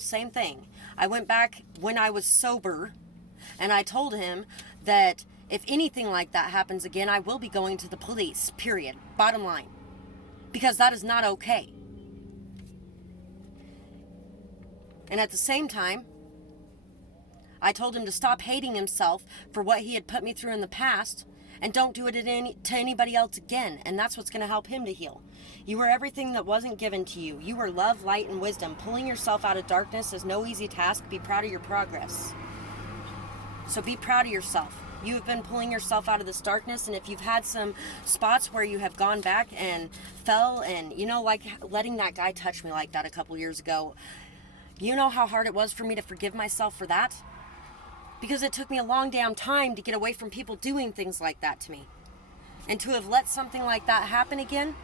Same thing. I went back when I was sober, and I told him that if anything like that happens again, I will be going to the police, period. Bottom line. Because that is not okay. And at the same time, I told him to stop hating himself for what he had put me through in the past, and don't do it to anybody else again. And that's what's going to help him to heal. You were everything that wasn't given to you. You were love, light, and wisdom. Pulling yourself out of darkness is no easy task. Be proud of your progress. So be proud of yourself. You have been pulling yourself out of this darkness, and if you've had some spots where you have gone back and fell, and like letting that guy touch me like that a couple years ago, you know how hard it was for me to forgive myself for that? Because it took me a long damn time to get away from people doing things like that to me. And to have let something like that happen again,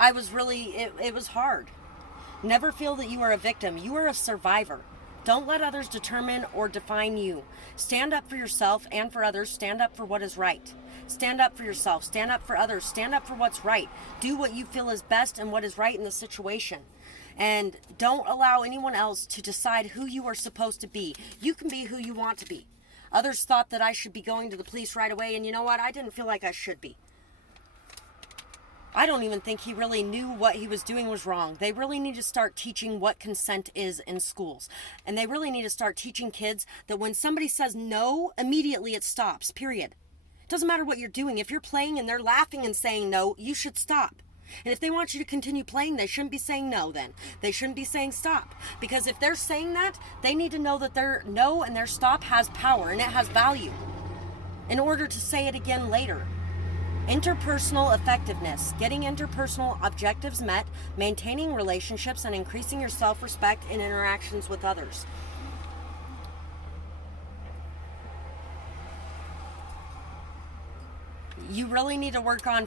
it was hard. Never feel that you are a victim. You are a survivor. Don't let others determine or define you. Stand up for yourself and for others. Stand up for what is right. Stand up for yourself. Stand up for others. Stand up for what's right. Do what you feel is best and what is right in the situation. And don't allow anyone else to decide who you are supposed to be. You can be who you want to be. Others thought that I should be going to the police right away, and you know what? I didn't feel like I should be. I don't even think he really knew what he was doing was wrong. They really need to start teaching what consent is in schools. And they really need to start teaching kids that when somebody says no, immediately it stops, period. It doesn't matter what you're doing. If you're playing and they're laughing and saying no, you should stop. And if they want you to continue playing, they shouldn't be saying no then. They shouldn't be saying stop. Because if they're saying that, they need to know that their no and their stop has power and it has value in order to say it again later. Interpersonal effectiveness, getting interpersonal objectives met, maintaining relationships, and increasing your self-respect in interactions with others. You really need to work on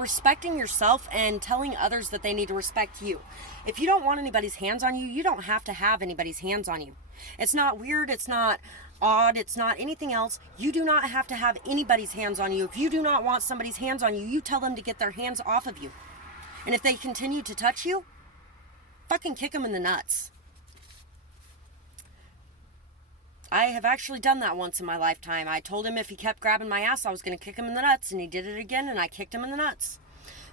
respecting yourself and telling others that they need to respect you. If you don't want anybody's hands on you, you don't have to have anybody's hands on you. It's not weird, it's not odd, it's not anything else. You do not have to have anybody's hands on you. If you do not want somebody's hands on you, you tell them to get their hands off of you. And if they continue to touch you, fucking kick them in the nuts. I have actually done that once in my lifetime. I told him if he kept grabbing my ass, I was going to kick him in the nuts, and he did it again, and I kicked him in the nuts.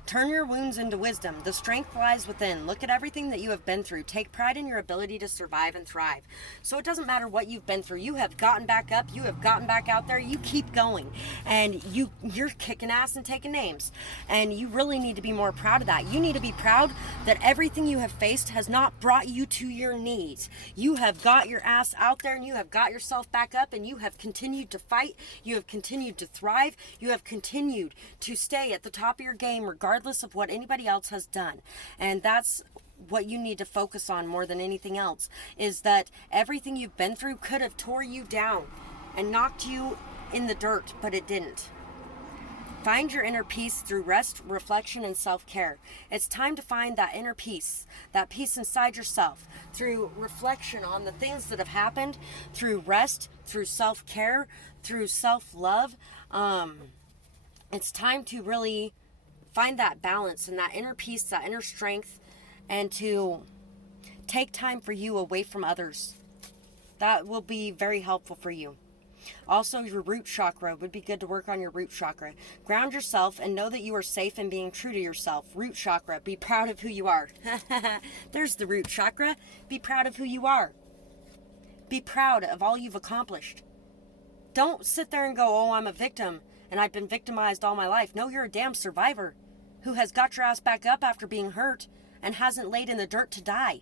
Turn your wounds into wisdom. The strength lies within. Look at everything that you have been through. Take pride in your ability to survive and thrive. So it doesn't matter what you've been through. You have gotten back up. You have gotten back out there. You keep going. And you're kicking ass and taking names. And you really need to be more proud of that. You need to be proud that everything you have faced has not brought you to your knees. You have got your ass out there and you have got yourself back up and you have continued to fight. You have continued to thrive. You have continued to stay at the top of your game regardless of what anybody else has done. And that's what you need to focus on more than anything else, is that everything you've been through could have tore you down and knocked you in the dirt, but it didn't. Find your inner peace through rest, reflection, and self-care. It's time to find that inner peace, that peace inside yourself, through reflection on the things that have happened, through rest, through self-care, through self-love. It's time to really find that balance and that inner peace, that inner strength, and to take time for you away from others. That will be very helpful for you. Also, your root chakra would be good to work on your root chakra. Ground yourself and know that you are safe in being true to yourself. Root chakra, be proud of who you are. There's the root chakra. Be proud of who you are. Be proud of all you've accomplished. Don't sit there and go, oh, I'm a victim and I've been victimized all my life. No, you're a damn survivor who has got your ass back up after being hurt and hasn't laid in the dirt to die.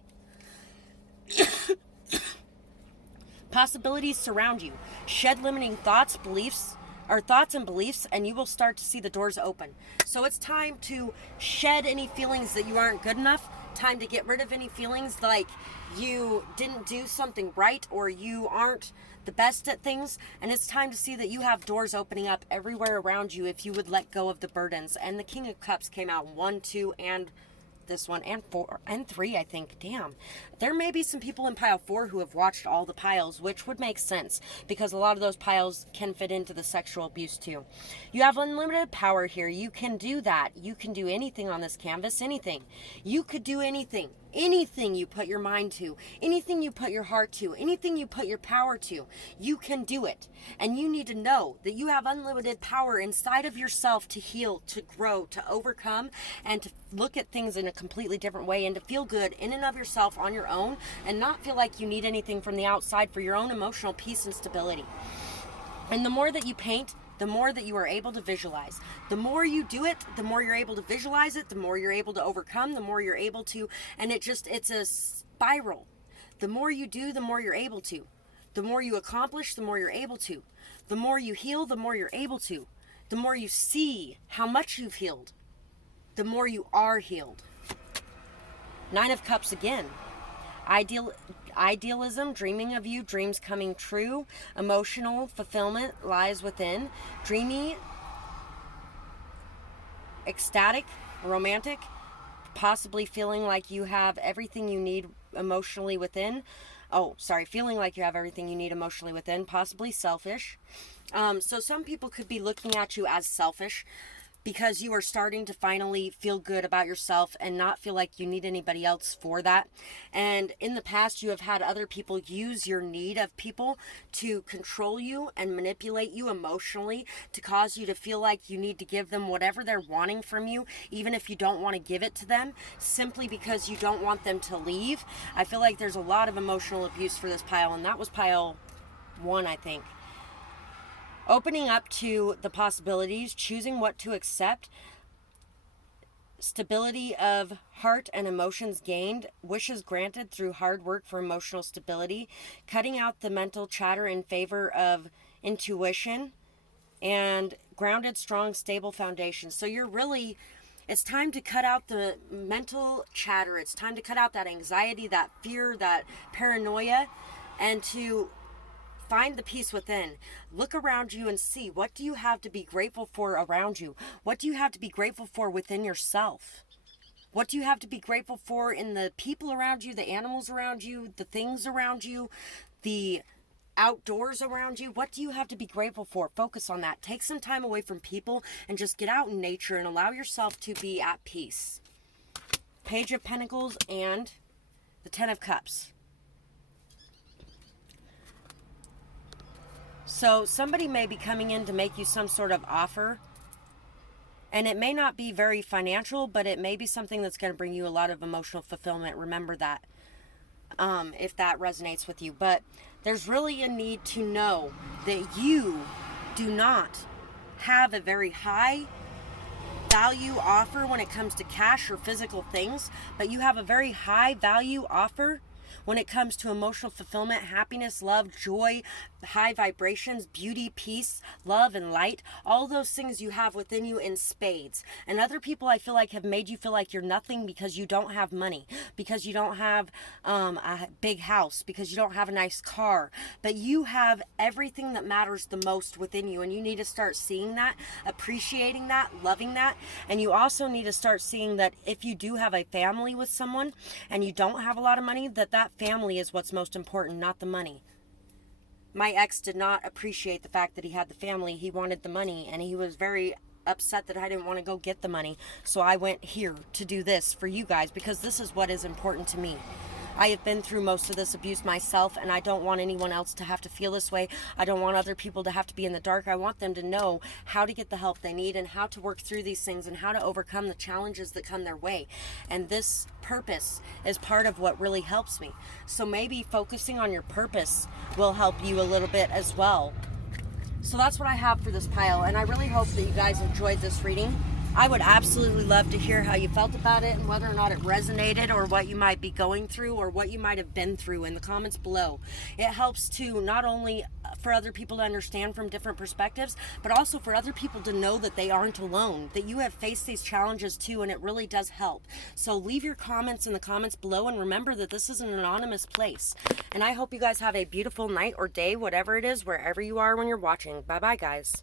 Possibilities surround you. Shed limiting thoughts and beliefs, and you will start to see the doors open. So it's time to shed any feelings that you aren't good enough. Time to get rid of any feelings like you didn't do something right or you aren't the best at things. And it's time to see that you have doors opening up everywhere around you if you would let go of the burdens. And the King of Cups came out 1, 2, and this one, and 4 and 3, I think. Damn, there may be some people in pile 4 who have watched all the piles, which would make sense because a lot of those piles can fit into the sexual abuse too. You have unlimited power here. You can do that. You can do anything on this canvas. Anything. You could do anything. Anything you put your mind to, anything you put your heart to, anything you put your power to, you can do it. And you need to know that you have unlimited power inside of yourself to heal, to grow, to overcome, and to look at things in a completely different way, and to feel good in and of yourself on your own, and not feel like you need anything from the outside for your own emotional peace and stability. And the more that you paint, the more that you are able to visualize. The more you do it, the more you're able to visualize it, the more you're able to overcome, the more you're able to, and it's a spiral. The more you do, the more you're able to. The more you accomplish, the more you're able to. The more you heal, the more you're able to. The more you see how much you've healed, the more you are healed. 9 of Cups again. Idealism, dreaming of you, dreams coming true. Emotional fulfillment lies within. Dreamy, ecstatic, romantic, possibly feeling like you have everything you need emotionally within. Feeling like you have everything you need emotionally within, possibly selfish. So some people could be looking at you as selfish, because you are starting to finally feel good about yourself and not feel like you need anybody else for that. And in the past, you have had other people use your need of people to control you and manipulate you emotionally, to cause you to feel like you need to give them whatever they're wanting from you, even if you don't want to give it to them, simply because you don't want them to leave. I feel like there's a lot of emotional abuse for this pile, and that was pile 1, I think. Opening up to the possibilities, choosing what to accept, stability of heart and emotions gained, wishes granted through hard work for emotional stability, cutting out the mental chatter in favor of intuition, and grounded, strong, stable foundation. So it's time to cut out the mental chatter. It's time to cut out that anxiety, that fear, that paranoia, and to find the peace within. Look around you and see, what do you have to be grateful for around you? What do you have to be grateful for within yourself? What do you have to be grateful for in the people around you, the animals around you, the things around you, the outdoors around you? What do you have to be grateful for? Focus on that. Take some time away from people and just get out in nature and allow yourself to be at peace. Page of Pentacles and the 10 of Cups. So somebody may be coming in to make you some sort of offer, and it may not be very financial, but it may be something that's going to bring you a lot of emotional fulfillment. Remember that, if that resonates with you. But there's really a need to know that you do not have a very high value offer when it comes to cash or physical things, but you have a very high value offer when it comes to emotional fulfillment, happiness, love, joy, high vibrations, beauty, peace, love, and light. All those things you have within you in spades. And other people, I feel like, have made you feel like you're nothing because you don't have money, because you don't have a big house, because you don't have a nice car. But you have everything that matters the most within you, and you need to start seeing that, appreciating that, loving that. And you also need to start seeing that if you do have a family with someone and you don't have a lot of money, that family is what's most important, not the money. My ex did not appreciate the fact that he had the family. He wanted the money, and he was very upset that I didn't want to go get the money. So I went here to do this for you guys, because this is what is important to me. I have been through most of this abuse myself, and I don't want anyone else to have to feel this way. I don't want other people to have to be in the dark. I want them to know how to get the help they need and how to work through these things and how to overcome the challenges that come their way. And this purpose is part of what really helps me. So maybe focusing on your purpose will help you a little bit as well. So that's what I have for this pile, and I really hope that you guys enjoyed this reading. I would absolutely love to hear how you felt about it and whether or not it resonated, or what you might be going through, or what you might have been through in the comments below. It helps to not only for other people to understand from different perspectives, but also for other people to know that they aren't alone, that you have faced these challenges too, and it really does help. So leave your comments in the comments below, and remember that this is an anonymous place. And I hope you guys have a beautiful night or day, whatever it is, wherever you are when you're watching. Bye bye, guys.